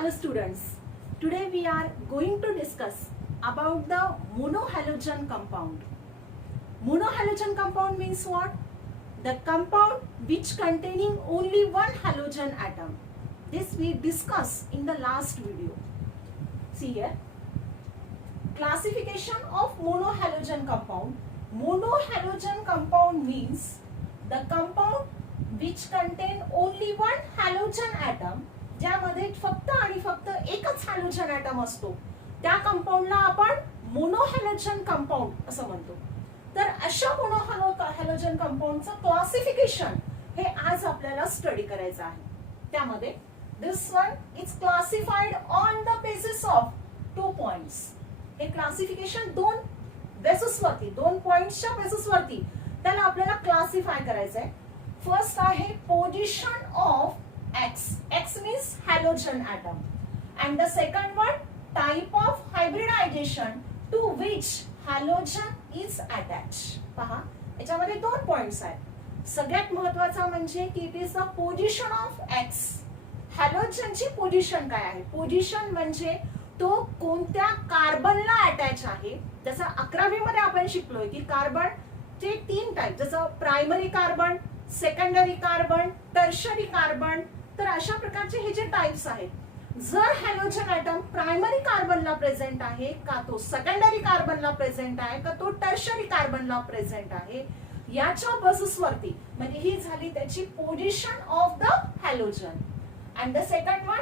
Hello students, today we are going to discuss about the monohalogen compound. Monohalogen compound means what? The compound which containing only one halogen atom. This we discussed in the last video. See here, classification of monohalogen compound. Monohalogen compound means the compound which contain only one halogen atom, ज्यामध्ये फक्त आणि फक्त एकच halogen item असतो, त्या कंपाऊंडला आपण मोनोहॅलोजन compound असं म्हणतो. तर अशा मोनोहॅलोजन कंपाऊंडचं क्लासिफिकेशन हे आज आपल्याला स्टडी करायचं आहे. त्यामध्ये this one is classified on the basis of 2 points. हे क्लासिफिकेशन दोन बेसिसवरती, दोन पॉइंट्सच्या बेसिसवरती त्याला आपल्याला क्लासिफाय करायचं आहे. फर्स्ट आहे position of X. X means halogen atom. And the second one, type of hybridization to which halogen is attached. पहा, याच्यामध्ये दोन पॉइंट्स आहेत. सगळ्यात महत्त्वाचा म्हणजे की it is the position of X. हॅलोजनची पोझिशन काय आहे? पोझिशन म्हणजे तो कोणत्या कार्बनला अटॅच आहे. जसं 11वी मध्ये आपण शिकलोय की कार्बनचे 3 टाइप, जसं primary carbon, secondary carbon, tertiary carbon. तर अशा प्रकारचे हे जे टाइप्स आहेत, जर हॅलोजन ॲटम प्रायमरी कार्बनला प्रेझेंट आहे का तो सेकंडरी कार्बनला प्रेझेंट आहे का तो टर्शरी कार्बनला प्रेझेंट आहे, याच्या बेसिसवरती म्हणजे ही झाली त्याची position of the halogen. And the second one,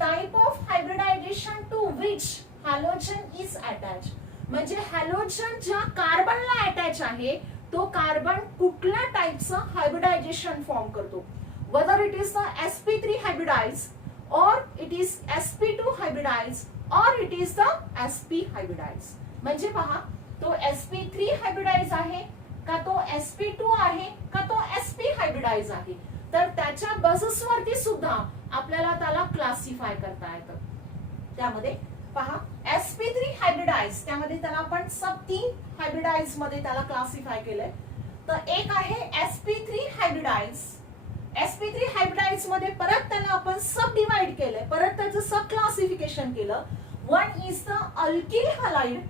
type of hybridisation to which halogen is attach. म्हणजे हॅलोजन ज्या कार्बनला अटॅच आहे तो कार्बन कुठल्या टाइपचं हायब्रिडायझेशन फॉर्म करतो. Whether it is the sp3 hybridized or it is sp2 hybridized or it is the sp hybridized. म्हणजे पहा, तो sp3 hybridized आहे का तो sp2 आहे का तो sp hybridized आहे. तर त्याच्या बेसिसवरती सुद्धा आपल्याला त्याला क्लासिफाय करता येतं. त्यामध्ये पहा, sp3 hybridized त्यामध्ये त्याला आपण सब 3 hybridized मध्ये त्याला क्लासिफाय केलंय. तर एक आहे sp3 hybridized. sp3 हायब्रिडाइज मध्ये परत त्याला आपण सब डिवाइड केलंय, परत त्याचं सब क्लासिफिकेशन केलं. One is the alkyl halide,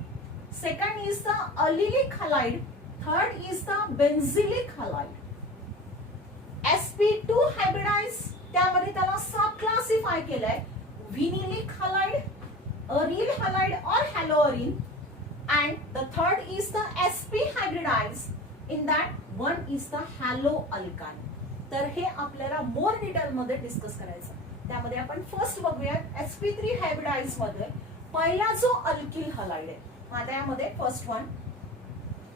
second is the allylic halide, third is the benzylic halide. sp2 hybridize त्यामध्ये त्याला सब क्लासिफाय केलंय विनिलिक हलाइड, अरिल हलाइड और haloarene. And the third is the sp hybridize. In that one is the halo alkyne. तर हे आपल्याला more detail मध्ये discuss करायचं. त्यामध्ये आपण फर्स्ट बघूया sp3 हायब्रिडाइज मध्ये पहिला जो अल्किल हलाइड आहे. आता यामध्ये first one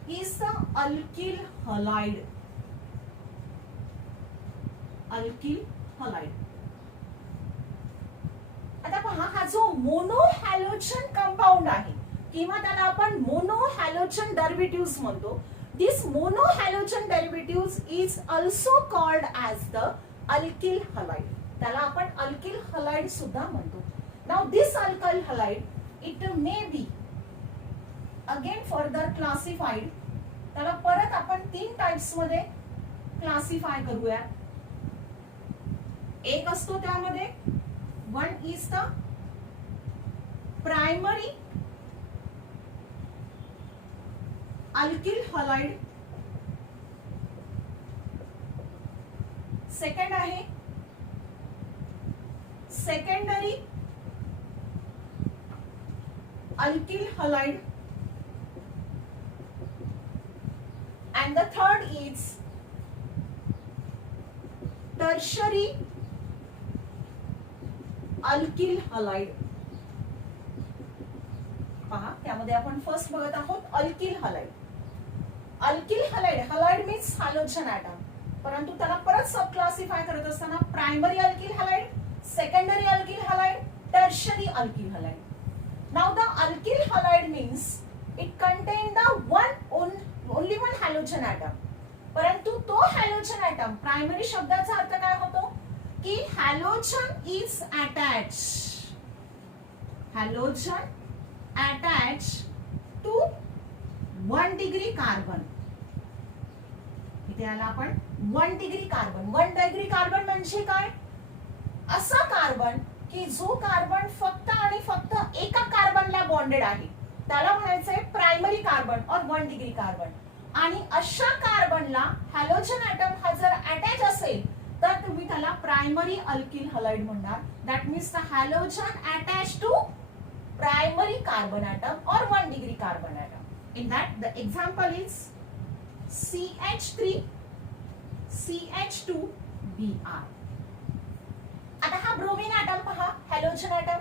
is the alkyl halide. Alkyl halide. आता पहा, हा जो मोनोहॅलोजन कंपाऊंड आहे किंवा त्याला आपण मोनोहॅलोजन डेरिव्हेटिव्ह्ज म्हणतो. This monohalogen derivatives is also called as the alkyl halide. त्याला आपण alkyl halide सुद्धा म्हणतो. Now this alkyl halide, it may be again further classified. त्याला परत आपण 3 टाइप्स मध्ये क्लासिफाय करूया. एक असतो त्यामध्ये, one is the primary alkyl halide, second आहे secondary alkyl halide, and the third is tertiary alkyl halide. पहा, त्यामध्ये आपण फर्स्ट बघत आहोत alkyl halide. Alkyl halide, halide means halogen atom, परंतु त्याला परत सब क्लासिफाय करत असताना primary alkyl halide, secondary alkyl halide, tertiary alkyl halide. Now the alkyl halide means it contain the only one halogen atom. परंतु तो halogen item, primary शब्दाचा अर्थ काय होतो की halogen is attach. Halogen attach to 1 degree carbon. इथे आला आपण 1 डिग्री कार्बन. 1 डिग्री कार्बन म्हणजे काय? असा कार्बन की जो कार्बन फक्त आणि फक्त एका कार्बनला बॉन्डेड आहे त्याला म्हणायचंय प्रायमरी कार्बन और 1 डिग्री कार्बन. आणि अशा कार्बनला हॅलोजन ऍटम हा जर अटॅच असेल तर तुम्ही त्याला प्रायमरी अल्किल हलाइड म्हणणार. That means the halogen attach to primary carbon atom और 1 degree carbon atom. In that the example is CH3 CH2Br. आता हा ब्रोमीन ऍटम पहा, हॅलोजन ऍटम.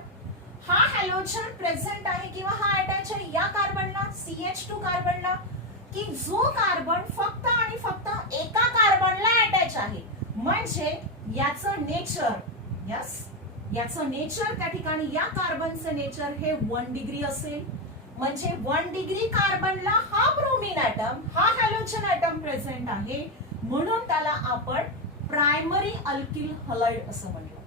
हा हॅलोजन प्रेझेंट आहे किंवा हा अटॅच आहे या कार्बनला CH2 कार्बनला, की जो कार्बन फक्त आणि फक्त एका कार्बनला अटॅच आहे. म्हणजे याचं नेचर, यस, याचं नेचर त्या ठिकाणी या कार्बनचं नेचर हे 1 डिग्री असेल. म्हणजे 1 डिग्री कार्बनला हा ब्रोमीन ऍटम, हा हॅलोजन ऍटम प्रेझेंट आहे, म्हणून त्याला आपण प्रायमरी अल्किल हलाइड असं म्हणलं.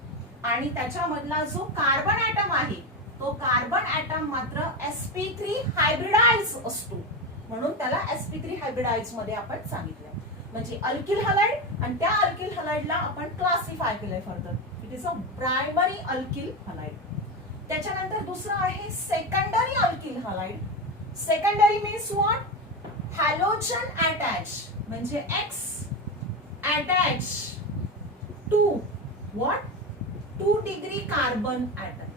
आणि त्याच्यामधला जो कार्बन ऍटम आहे तो कार्बन ऍटम मात्र sp3 हायब्रिडाइज असतो, म्हणून त्याला sp3 हायब्रिडाइज मध्ये आपण सांगितलं. म्हणजे अल्किल हलाइड आणि त्या अल्किल हलाइडला आपण क्लासिफाय केलंय further. It is a primary alkyl halide. त्याच्यानंतर दुसरं आहे secondary alkyl halide. Secondary means what? Halogen attach, म्हणजे X attach to what? 2 degree carbon atom.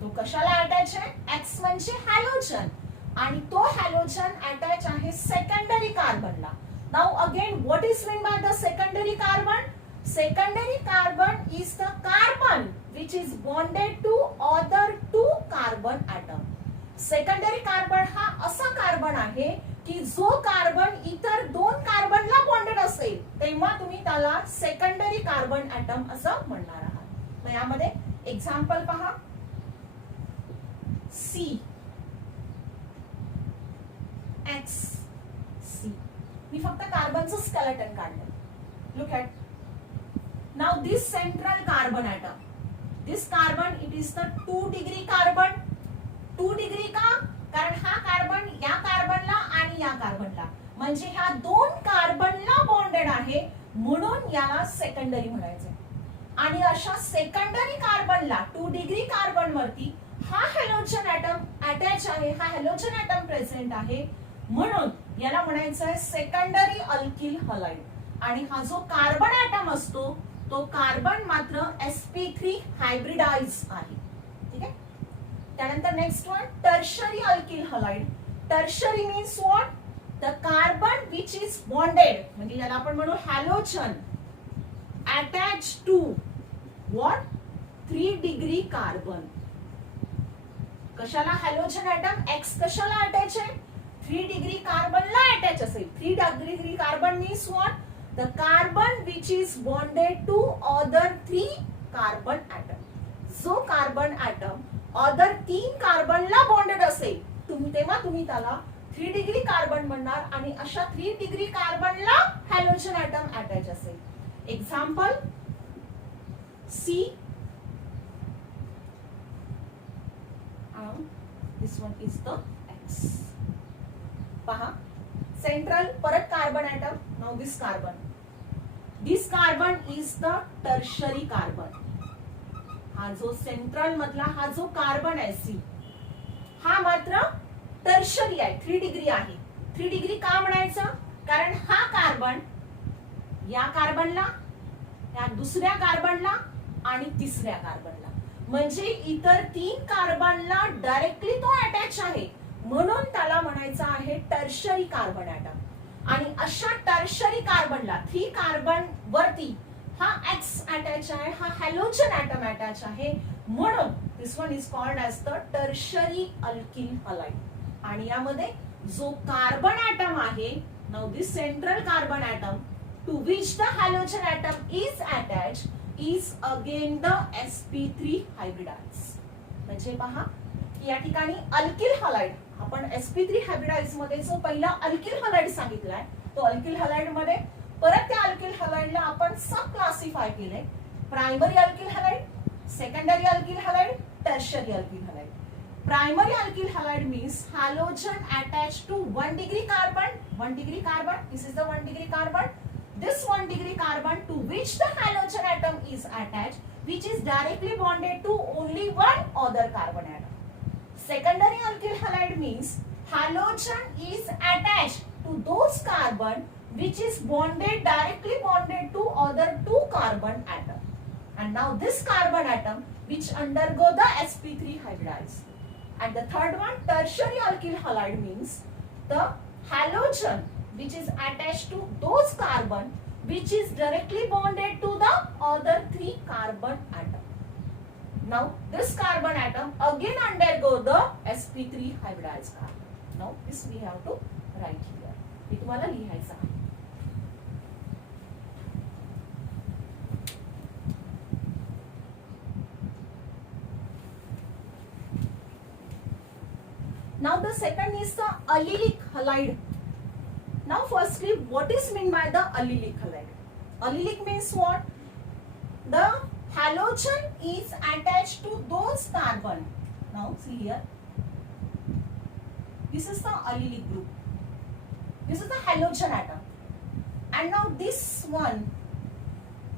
तो कशाला अटॅच आहे? X म्हणजे हॅलोजन, आणि तो हॅलोजन अटॅच आहे सेकंडरी कार्बनला. Now again what is mean by the secondary carbon? Secondary carbon is the carbon which is bonded to other 2 carbon atom. Secondary carbon हा असा कार्बन आहे की जो कार्बन इतर 2 कार्बनला बॉन्डेड असेल तेव्हा तुम्ही त्याला सेकंडरी कार्बन ऍटम असं म्हणणार आहात. मग यामध्ये एक्झाम्पल पहा, C XC. मी फक्त कार्बनचं स्केलेटन काढलं. Look at now this central carbon atom, this carbon it is the 2 degree carbon. 2 degree का? कारण हा कार्बन या कार्बनला आणि या कार्बनला, म्हणजे ह्या 2 कार्बनला बॉन्डेड आहे, म्हणून याला सेकंडरी म्हणायचं. आणि अशा सेकंडरी कार्बनला 2 डिग्री कार्बन वरती हा हॅलोजन ऍटम अटॅच आहे, हा हॅलोजन ऍटम प्रेझेंट आहे, म्हणून याला म्हणायचं आहे सेकंडरी अल्किल हलाइड. आणि हा जो कार्बन ऍटम असतो तो कार्बन मात्र sp3 हायब्रिडाइज आहे. ठीक आहे. त्यानंतर next one, tertiary alkyl halide. Tertiary means what? The carbon which is bonded, म्हणजे याला आपण म्हणू halogen attach to what? 3 degree carbon. कशाला हॅलोजन ऍटम? X कशाला अटॅच आहे? 3 डिग्री कार्बनला अटॅच असेल. 3 degree carbon means what? The carbon which is bonded to other 3 carbon atom. जो कार्बन ऍटम other 3 कार्बनला बॉन्डेड असेल तेव्हा तुम्ही त्याला 3 डिग्री कार्बन म्हणणार, आणि अशा 3 डिग्री कार्बनला हॅलोजन ऍटम अटॅच असेल. Example C and this one is the X. पहा, सेंट्रल परत carbon atom. Now this carbon is the tertiary carbon. हा जो सेंट्रल मधला हा जो कार्बन आहे C, हा मात्र टर्शरी आहे, 3 डिग्री आहे. 3 डिग्री का म्हणायचं? कारण हा कार्बन या कार्बनला, या दुसऱ्या कार्बनला आणि तिसऱ्या कार्बनला, म्हणजे इतर 3 कार्बनला डायरेक्टली तो अटॅच आहे, म्हणून त्याला म्हणायचं आहे टर्शरी कार्बन ऍटम. आणि अशा टर्शरी कार्बनला 3 कार्बन वरती हा X अटॅच आहे, हा हॅलोजन ऍटम अटॅच आहे, म्हणून this one is called as the tertiary alkyl halide. आणि यामध्ये जो कार्बन ऍटम आहे, now this central carbon atom to which the halogen atom is attach is again the sp3 hybridize. म्हणजे पहा या ठिकाणी अल्किल हलाइड, आपण sp3 हायब्रिडाइज मध्ये जो पहिला अल्किल हलाइड सांगितलाय तो अल्किल हलाइड मध्ये परत त्या अल्किल हलाइडला आपण सब क्लासिफाय केले. Primary alkyl halide, secondary alkyl halide, tertiary alkyl halide. Primary alkyl halide means halogen attach to 1 degree carbon. 1 degree carbon, this is the 1 degree carbon. This 1 degree carbon to which the halogen atom is attached which is directly bonded to only one other carbon atom. Secondary alkyl halide means halogen is attached to those carbon which is directly bonded to other two carbon atom. And now this carbon atom which undergo the sp3 hybridization. And the third one, tertiary alkyl halide means the halogen which is attached to those carbon which is directly bonded to the other three carbon atom. Now this carbon atom again undergo the sp3 hybridized carbon. Now this we have to write here. हे तुम्हाला लिहायचं आहे. Now the second is the allylic halide. Now firstly, what is meant by the allylic halide? Allylic means what? The halogen is attached to those carbon. Now see here. This is the allylic group. This is the halogen atom. And now this one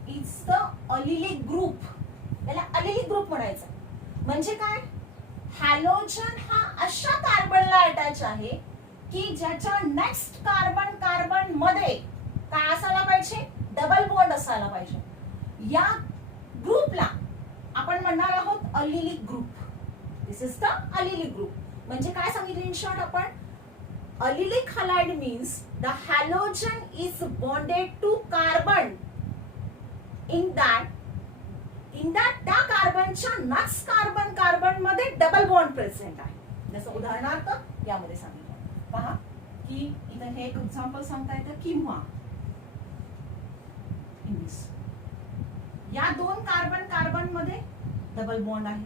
is the allylic group. त्याला allylic group म्हणायचं. म्हणजे काय? Halogen हा अशा कार्बनला attach आहे की ज्याच्या next carbon मध्ये काय असायला पाहिजे? डबल बॉन्ड असायला पाहिजे. या ग्रुपला आपण म्हणणार आहोत allylic group. This is the allylic group. म्हणजे काय सांगितलं इन शॉर्ट आपण? Allylic halide means the halogen is bonded to carbon in that त्या कार्बनच्या नेक्स्ट कार्बन मध्ये डबल बॉन्ड प्रेझेंट आहे. जसं उदाहरणार्थ यामध्ये सांगितलं पहा की इथं हे एक एक्झाम्पल सांगता येतं किंवा या दोन कार्बन मध्ये डबल बॉन्ड आहे,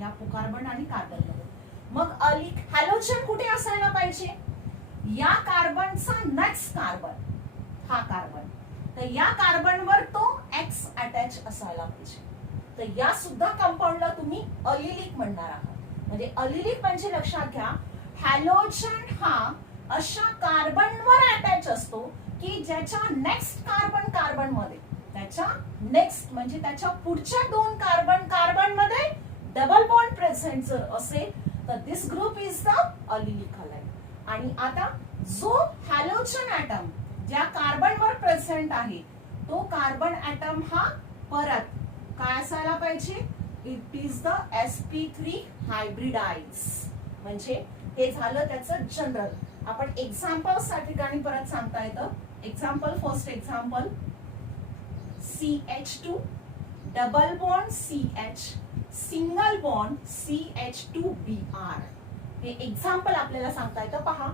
या कार्बन आणि कार्बन मध्ये. मग हॅलोजन कुठे असायला पाहिजे? या कार्बनचा नेक्स्ट कार्बन, हा कार्बन, तर या कार्बनवर तो एक्स अटॅच असायला पाहिजे. तर या सुद्धा कंपाऊंडला तुम्ही अलिलिक म्हणणार आहात. म्हणजे अलिलिक म्हणजे लक्षात घ्या, हॅलोजन हा अशा कार्बनवर अटॅच असतो की ज्याच्या नेक्स्ट कार्बन मध्ये, त्याच्या नेक्स्ट म्हणजे त्याच्या पुढच्या दोन कार्बन मध्ये डबल बॉन्ड प्रेझेंट जर असेल तर this group is the allylic halide. आणि आता जो हॅलोजन ॲटम ज्या कार्बनवर प्रेझेंट आहे तो कार्बन ॲटम हा परत काय असायला पाहिजे? It is the sp3 hybridize. म्हणजे हे झालं त्याचं जनरल. आपण एक्झाम्पल साठी ठिकाणी परत सांगता येतं. Example, first example CH2 double bond CH single bond CH2Br. हे एक्झाम्पल आपल्याला सांगता येतं. पहा,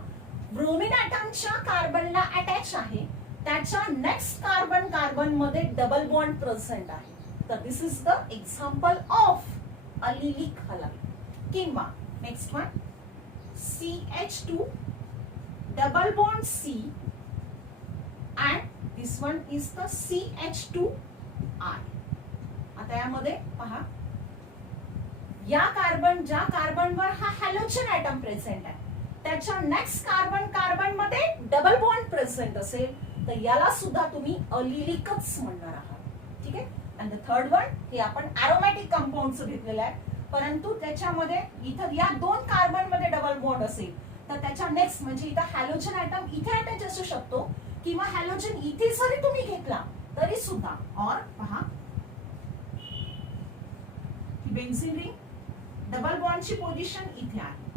ब्रोमिन ॲटमच्या कार्बनला अटॅच आहे, त्याच्या नेक्स्ट कार्बन मध्ये डबल बॉन्ड प्रेझेंट आहे. तर this is the example of allylic halide. किंवा next one CH2 double bond C and this one is the CH2I. आता यामध्ये पहा, या ज्या कार्बनवर हा हॅलोजन ॲटम प्रेझेंट आहे त्याच्या नेक्स्ट कार्बन मध्ये डबल बॉन्ड प्रेझेंट असेल तर याला सुद्धा तुम्ही अलिलिकच म्हणणार आहात. ठीक आहे. आणि द थर्ड वन हे आपण अरोमॅटिक कंपाऊंडचं घेतलेलं आहे, परंतु त्याच्यामध्ये इथं या दोन कार्बन मध्ये डबल बॉन्ड असेल तर त्याच्या नेक्स्ट म्हणजे इथं हॅलोजन ॲटम इथे अटॅच असू शकतो किंवा हॅलोजन इथे जरी तुम्ही घेतला तरी सुद्धा. और पहा बेन्झीन रिंग डबल बॉन्डची पोझिशन इथे आहे.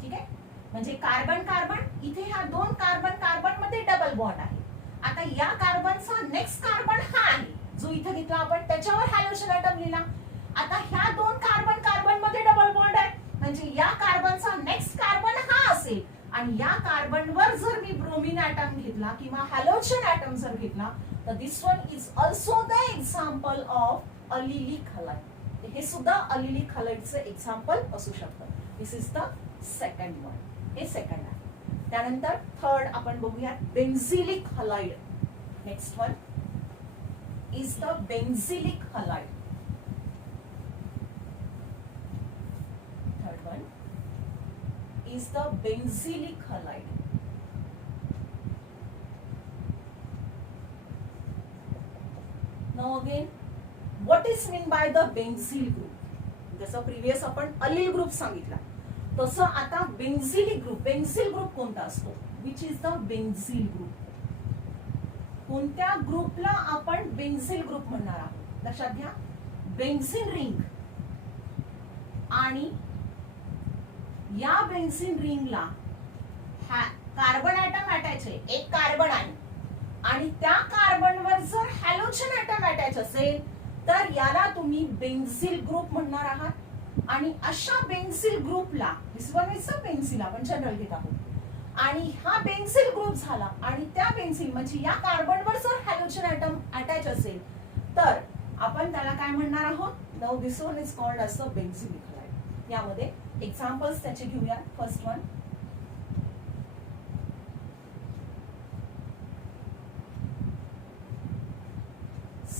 ठीक आहे. म्हणजे कार्बन इथे ह्या दोन कार्बन मध्ये डबल बॉन्ड आहे. आता या कार्बनचा नेक्स्ट कार्बन हा आहे जो इथे घेतला आपण, त्याच्यावर हॅलोजन ॲटम लिहिला. आता ह्या दोन कार्बन मध्ये डबल बॉन्ड आहे म्हणजे या कार्बनचा नेक्स्ट कार्बन हा असेल आणि या कार्बनवर जर मी ब्रोमिन ॲटम घेतला किंवा हॅलोजन ॲटम जर घेतला तर this one is also the example of allylic halide. हे सुद्धा अलिलिक हलाइडचं एक्झाम्पल असू शकतं. This is the second one. हे सेकंड आहे. त्यानंतर थर्ड आपण बघूयात benzylic halide. Next one is the benzylic halide. Third one is the benzylic halide. Now again what is mean by the benzyl group. जसं previous आपण allyl group सांगितला तसं आता बेन्झिलिक ग्रुप. बेन्झिल ग्रुप कोणता असतो? Which is the benzyl group. कोणत्या ग्रुपला आपण बेन्झिल ग्रुप म्हणणार आहोत? लक्षात घ्या, बेन्झिन रिंग आणि या बेन्झिन रिंगला कार्बन ॲटम अटॅच आहे, एक कार्बन आहे आणि त्या कार्बनवर जर हॅलोजन ॲटम अटॅच असेल तर याला तुम्ही बेन्झिल ग्रुप म्हणणार आहात. आणि अशा बेन्झिल ग्रुपला, दिस वन इज अ बेन्झिल, आपण जनरल घेत आहोत, आणि हा बेन्झिल ग्रुप झाला आणि त्या बेन्झिल म्हणजे या कार्बनवर जर हॅलोजन ॲटम अटॅच असेल तर आपण त्याला काय म्हणणार आहोत? Now this one is called as the benzylic halide. यामध्ये एक्झाम्पल्स त्याचे घेऊया. फर्स्ट वन,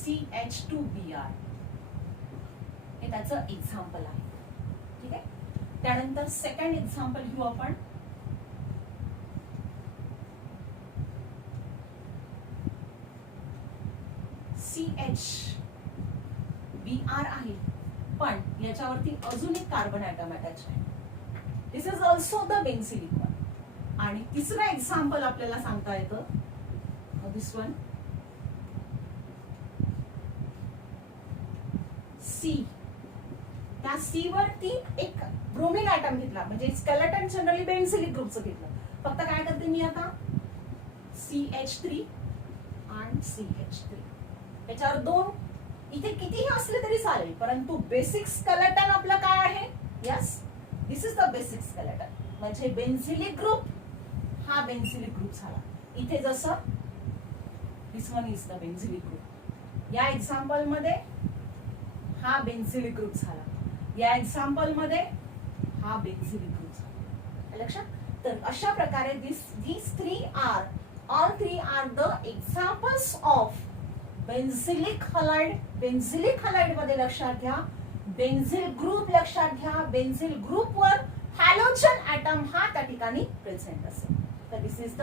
CH2Br, हे त्याचं एक्झाम्पल आहे. ठीक आहे. त्यानंतर सेकंड एक्झाम्पल घेऊ आपण. CHBr आहे पण याच्यावरती अजून एक कार्बन ॲटम अटॅच आहे. This is also the बेन्झिलिक one. आणि तिसरं एक्झाम्पल आपल्याला सांगता येतं, दिस वन, C. त्या C वरती एक ब्रोमिन ॲटम घेतला, म्हणजे स्केलेटन जनरली बेन्झिलिक ग्रुपचं घेतलं. फक्त काय करते मी आता, CH3 आणि CH3, याच्यावर दोन, इथे कितीही असले तरी चालेल, परंतु बेसिक स्केलेटन आपलं काय आहे? Yes, this is the basic skeleton. म्हणजे बेन्झिलिक ग्रुप हा बेन्झिलिक ग्रुप झाला. इथे जसं दिस वन इज द बेन्झिलिक ग्रुप. या एक्झाम्पल मध्ये हा बेन्झिलिक ग्रुप झाला, या एक्झाम्पल मध्ये हा बेन्झिलिक ग्रुप झाला. लक्षात. तर अशा प्रकारे these three are all three are the examples of benzylic halide. Benzylic halide मध्ये लक्षात घ्या, बेन्झिल ग्रुप लक्षात घ्या, बेन्झिल ग्रुपवर हॅलोजन ॲटम हा त्या ठिकाणी प्रेझेंट असेल. तर this is the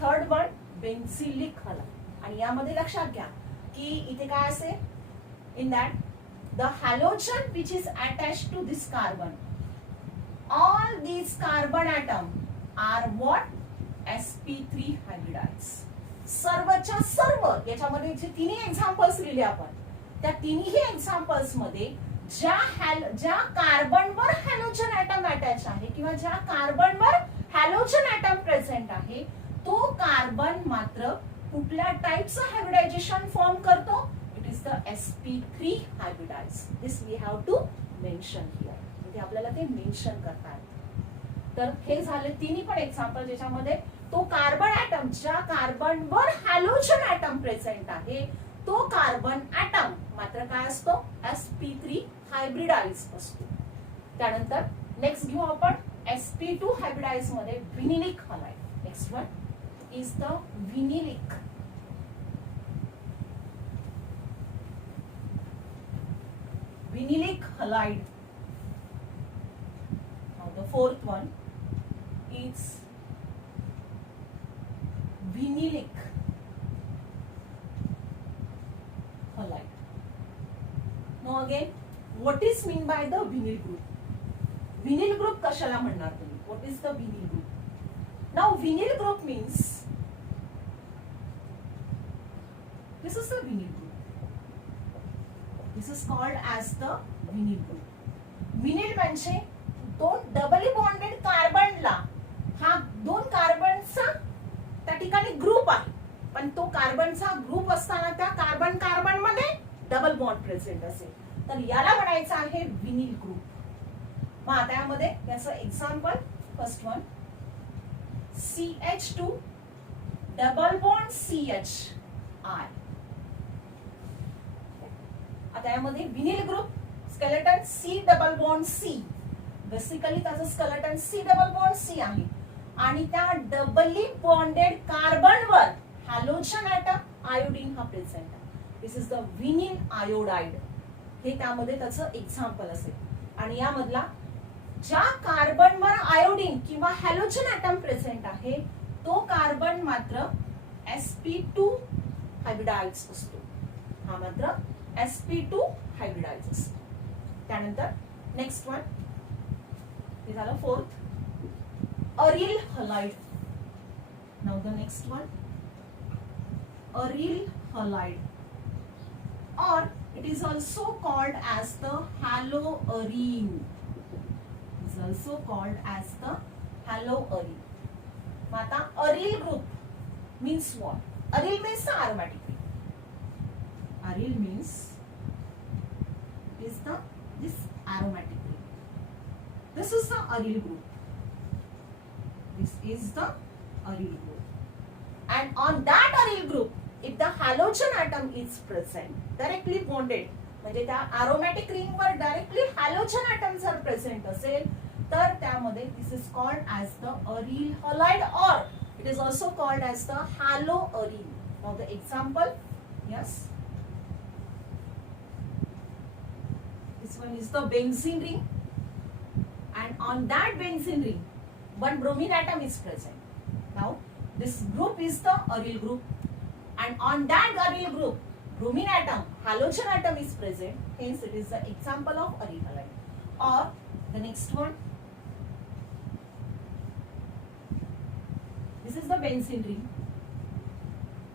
third one, benzylic halide. आणि यामध्ये लक्षात घ्या की इथे काय असेल? In that the halogen which is attached to this carbon, all these carbon atom are what? sp3 hybridides. सर्वच्या सर्व याच्यामध्ये जे तिन्ही एक्झाम्पल्स लिहिले आपण, त्या तिन्ही एक्झाम्पल्स मध्ये ज्या कार्बनवर हॅलोजन ॲटम अटॅच आहे किंवा ज्या कार्बनवर हॅलोजन ॲटम प्रेझेंट आहे तो कार्बन मात्र कुठल्या टाइपचं हायब्रिडायझेशन फॉर्म करतो? is the sp3 hybridides. This we have to mention here. इथे आपल्याला ते मेन्शन करता येतं. तर हे झाले तिन्ही पण एक्झाम्पल ज्याच्यामध्ये तो कार्बन ॲटम, ज्या कार्बनवर हॅलोजन ॲटम प्रेझेंट आहे तो कार्बन ॲटम मात्र काय असतो? sp3 हायब्रिडाइज असतो. त्यानंतर नेक्स्ट घेऊ आपण sp2 हायब्रिडाइज मध्ये vinylic halide. Next one is the vinylic. Vinylic halide. Now the fourth one is vinylic halide. Now again, what is mean by the vinyl group? Vinyl group कशाला म्हणणार तुम्ही? What is the vinyl group? Now vinyl group means this is the vinyl group. This is called as the vinyl group. Vinyl म्हणजे दोन डबली bonded कार्बनला, हा दोन कार्बनचा त्या ठिकाणी group आहे, पण तो कार्बनचा ग्रुप असताना त्या कार्बन मध्ये डबल बॉन्ड प्रेझेंट असेल तर याला म्हणायचं आहे विनिल ग्रुप. मग आता यामध्ये याचं example, first one CH2 double bond CHI. आता यामध्ये vinyl group skeleton C double bond C, basically त्याचं skeleton C double bond C आहे आणि त्या डबली बॉन्डेड कार्बनवर हॅलोजन ॲटम आयोडीन हा प्रेझेंट आहे. This is the vinyl iodide. हे त्यामध्ये त्याचं एक्झाम्पल असेल. आणि यामधला ज्या कार्बनवर आयोडीन किंवा हॅलोजन ॲटम प्रेझेंट आहे तो कार्बन मात्र sp2 हायब्रिडाइड्स असतो. हा मात्र sp2 हायब्रिडाइज असतो. त्यानंतर नेक्स्ट वन हे झालं fourth, aryl halide. Now the next one, aryl halide, or it is also called as the haloarine. It is also called as the haloarine. Mata aryl group means what? Aryl means the aromatic ring. Aryl means is the this aromatic ring. This is the aryl group. This is the aryl group. And on that aryl group, if the halogen atom is present, directly bonded, म्हणजे त्या aromatic ring वर directly halogen atom जर present असेल तर त्यामध्ये this is called as the aryl halide, or it is also called as the haloarine. Now the example, yes, this one is the benzene ring, and on that benzene ring one bromine atom is present. Now this group is the aryl group, and on that aryl group bromine atom, halogen atom is present, hence it is the example of aryl halide. Or the next one, this is the benzene ring,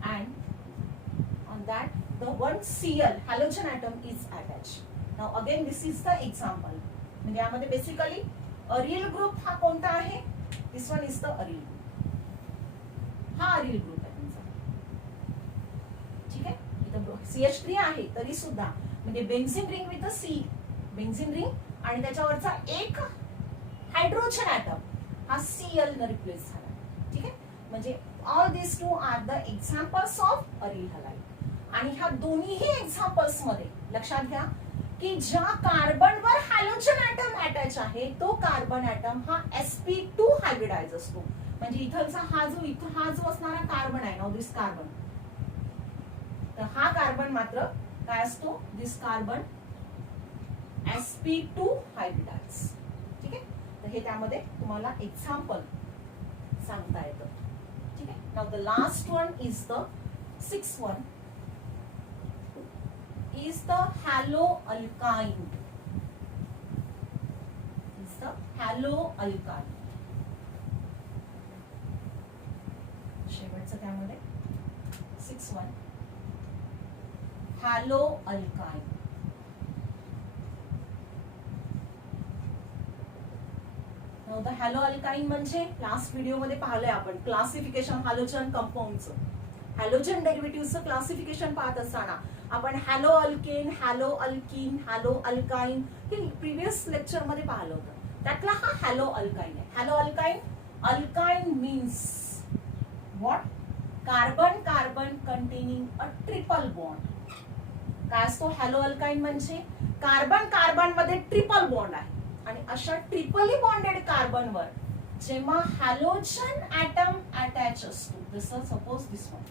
and on that the one Cl halogen atom is attached. Now again this is the example. म्हणजे यामध्ये basically aril group हा कोणता आहे? This one is the aryl group. हा aryl group आहे तुमचा. ठीक आहे, इथं CH3 आहे तरी सुद्धा म्हणजे benzene ring with C, benzene ring आणि त्याच्यावरचा एक हायड्रोजन ॲटम हा Cl ने रिप्लेस झाला. ठीक आहे, म्हणजे all this two are the examples of aryl halide. आणि ह्या दोन्हीही एक्झाम्पल्स मध्ये लक्षात घ्या की ज्या कार्बनवर हॅलोजन ॲटम अटॅच आहे तो कार्बन ॲटम हा sp2 हायब्रिडाइज असतो. म्हणजे इथलचा हा जो असणारा कार्बन आहे ना, दिस कार्बन, तर हा कार्बन मात्र काय असतो? दिस कार्बन sp2 हायब्रिडाइज. ठीक आहे, तर हे त्यामध्ये तुम्हाला एक्झाम्पल सांगता येतं. ठीक आहे, now the last one is the sixth one is the haloalkyne. Is the haloalkyne. शेवटचं त्यामध्ये 6-1 haloalkyne. Now the haloalkyne म्हणजे लास्ट व्हिडिओ मध्ये पाहिलंय आपण क्लासिफिकेशन हॅलोजन कंपाऊंडचं. हॅलोजन डेरिव्हेटिव्हचं क्लासिफिकेशन पाहत असताना आपण hello alkane, hello alkyne, hello alkyne हे प्रीवियस लेक्चर मध्ये पाहिलं होतं. त्यातला हा हॅलो अल्काइन आहे. Hello alkyne, alkyne means what? Carbon carbon containing a triple bond. काय असतो हॅलो अल्काइन म्हणजे? कार्बन कार्बन मध्ये ट्रिपल बॉन्ड आहे आणि अशा ट्रिपली बॉन्डेड कार्बनवर जेव्हा हॅलोजन ॲटम अटॅच असतो, जसं सपोज दिस वन,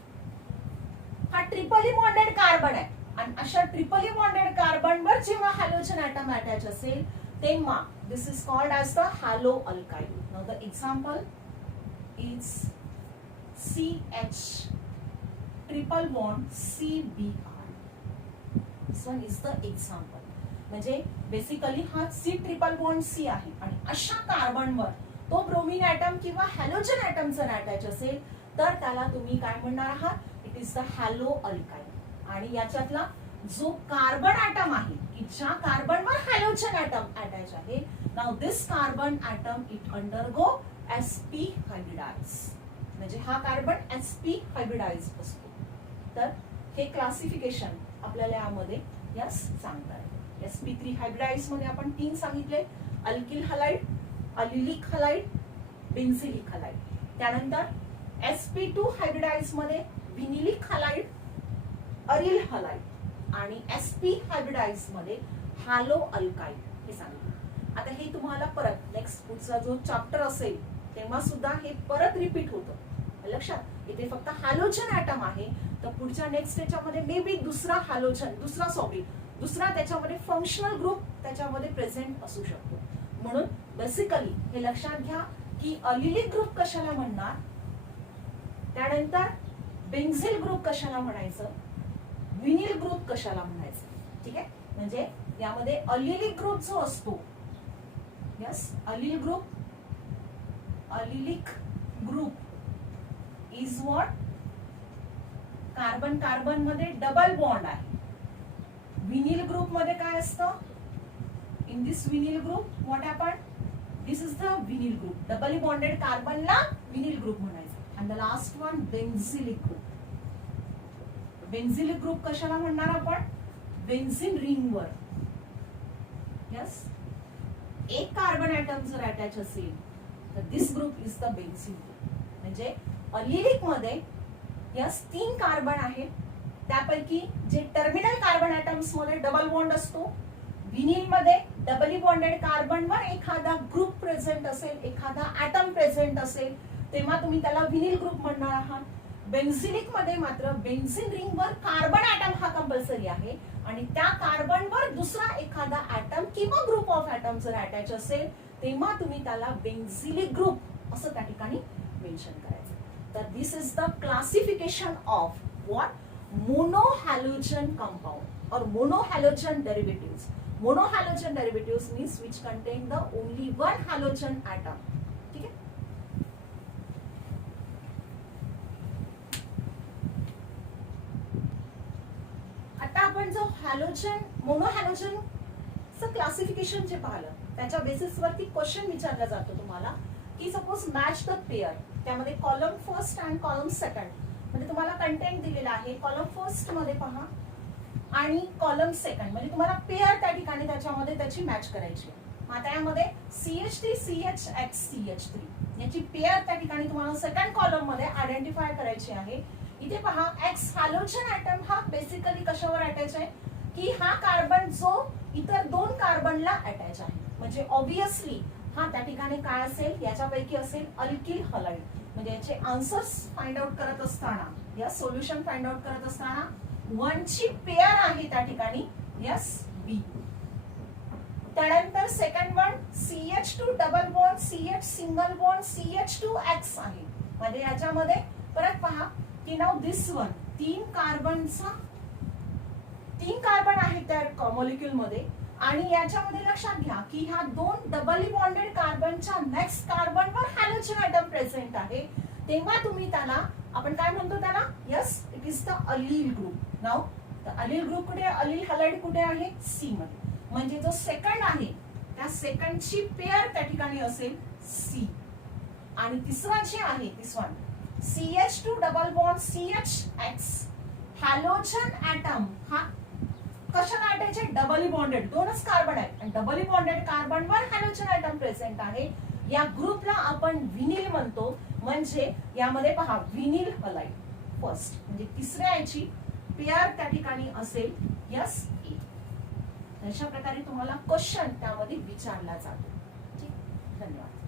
हा ट्रिपली बॉन्डेड कार्बन आहे आणि अशा ट्रिपली बॉन्डेड कार्बनवर जेव्हा हॅलोजन ॲटम अटॅच असेल तेव्हा this is called as the halo alkyne. Now the example is CH triple bond CBr. This one is the example. म्हणजे बेसिकली हा C ट्रिपल बॉन्ड C आहे आणि अशा कार्बनवर तो ब्रोमीन ॲटम किंवा हॅलोजन ॲटम जर अटॅच असेल तर त्याला तुम्ही काय म्हणणार आहात? It is the halo alkyne. आणि याच्यातला जो कार्बन ॲटम आहे की ज्या कार्बनवर हॅलोजन ॲटम अटॅच आहे, now this carbon atom it undergo sp hybridise. म्हणजे हा कार्बन sp हायब्रिडाइज असतो. तर हे क्लासिफिकेशन आपल्याला यामध्ये यस सांगतात. sp3 हायब्रिडाइज मध्ये आपण 3 सांगितले: alkyl halide, अलिलिक halide, benzylic halide. त्यानंतर sp2 हायब्रिडाइज मध्ये विनिलिक हलाइड, अरिल हलाइड आणि sp हायब्रिडाइज मध्ये हॅलो अल्काइन हे सांगितलं. आता हे तुम्हाला परत नेक्स्ट पुढचा जो चॅप्टर असेल तेव्हा सुद्धा हे परत रिपीट होतं. लक्षात, इथे फक्त हॅलोजन ॲटम आहे तर पुढच्या नेक्स्ट याच्यामध्ये मे बी दुसरा त्याच्यामध्ये फंक्शनल ग्रुप त्याच्यामध्ये प्रेझेंट असू शकतो. म्हणून बेसिकली हे लक्षात घ्या की अलिलिक ग्रुप कशाला म्हणणार, त्यानंतर बेन्झिल ग्रुप कशाला म्हणायचं, विनिल ग्रुप कशाला म्हणायचं. ठीक आहे. म्हणजे यामध्ये अलिलिक ग्रुप जो असतो, yes, allylic group is what, carbon carbon मध्ये डबल बॉन्ड आहे. विनिल ग्रुप मध्ये काय असतं, in this vinyl group what happen, this is the vinyl group, doubly bonded कार्बनला विनिल ग्रुप म्हणायचं. And the last one benzylic group. Benzylic group कशाला म्हणणार आपण, बेन्झिन रिंगवर, यस, एक कार्बन ॲटम जर अटॅच असेल तर this group is the benzene group. म्हणजे अलिलिक मध्ये यस 3 कार्बन आहेत, त्यापैकी जे टर्मिनल कार्बन ॲटम्स मध्ये डबल बॉन्ड असतो, विनिल मध्ये डबली बॉन्डेड कार्बनवर एखादा ग्रुप प्रेझेंट असेल, एखादा ॲटम प्रेझेंट असेल, तेव्हा तुम्ही त्याला विनिल ग्रुप म्हणणार आहात. बेन्झिलिक मध्ये मात्र बेन्झिन रिंगवर कार्बन ॲटम हा कंपल्सरी आहे आणि त्या कार्बनवर दुसरा एखादा ॲटम किंवा ग्रुप ऑफ ॲटम जर अटॅच असेल तेव्हा तुम्ही त्याला बेन्झिलिक ग्रुप असं त्या ठिकाणी मेन्शन करायचं. तर this is the classification of what, monohalogen compound और monohalogen derivatives. Monohalogen derivatives means which contain the only one halogen atom. ठीक आहे. आता आपण जो हॅलोजन, मोनोहॅलोजन क्लासिफिकेशन जे पाहिलं त्याच्या बेसिसवरती क्वेश्चन विचारला जातो तुम्हाला की सपोज मॅच द पेअर, त्यामध्ये column first and column second म्हणजे तुम्हाला कंटेंट दिलेला आहे. कॉलम फर्स्ट मध्ये पहा आणि कॉलम सेकंड म्हणजे तुम्हाला पेअर त्या ठिकाणी त्याच्यामध्ये त्याची मॅच करायची आहे. आता यामध्ये CH3 CHX CH3 याची पेअर त्या ठिकाणी तुम्हाला सेकंड कॉलम मध्ये आयडेंटिफाय करायची आहे. इथे पहा एक्स हॅलोजन ॲटम हा बेसिकली कशावर अटॅच आहे की हा कार्बन जो इतर 2 कार्बनला अटॅच आहे. म्हणजे ऑब्विसली हा त्या ठिकाणी काय असेल, याच्यापैकी असेल अल्किल हलाइड. म्हणजे याचे आन्सर्स फाइंड आउट करत असताना, या सोल्युशन फाइंड आउट करत असताना 1 ची पेअर आहे त्या ठिकाणी यस बी. त्यानंतर second one CH2 double bond CH single bond CH2X आहे. म्हणजे याच्यामध्ये परत पहा की नाव दिस वन 3 कार्बन आहेत त्या मॉलिक्यूल मध्ये आणि याच्यामध्ये लक्षात घ्या की ह्या 2 डबली बॉन्डेड कार्बनच्या नेक्स्ट कार्बनवर हॅलोजन ॲटम प्रेझेंट आहे. तेव्हा तुम्ही त्याला आपण काय म्हणतो त्याला, yes it is the allyl group. Now the allyl group कुठे, अलील हलाइड कुठे आहे, सी मध्ये. म्हणजे जो सेकंड आहे त्या सेकंडची पेअर त्या ठिकाणी असेल सी. आणि तिसरा जे आहे this one CH2 double bond CHX halogen atom हा कशाला अटॅच आहे, डबली बॉन्डेड 2च कार्बन आहेत आणि डबली बॉन्डेड कार्बनवर हॅलोजन ॲटम प्रेझेंट आहे. या ग्रुपला आपण विनिल म्हणतो. म्हणजे यामध्ये पहा विनिल हलाइड फर्स्ट म्हणजे तिसऱ्या याची पेअर त्या ठिकाणी असेल यस ए. अशा प्रकारे तुम्हाला क्वेश्चन त्यामध्ये विचारला जातो. ठीक, धन्यवाद.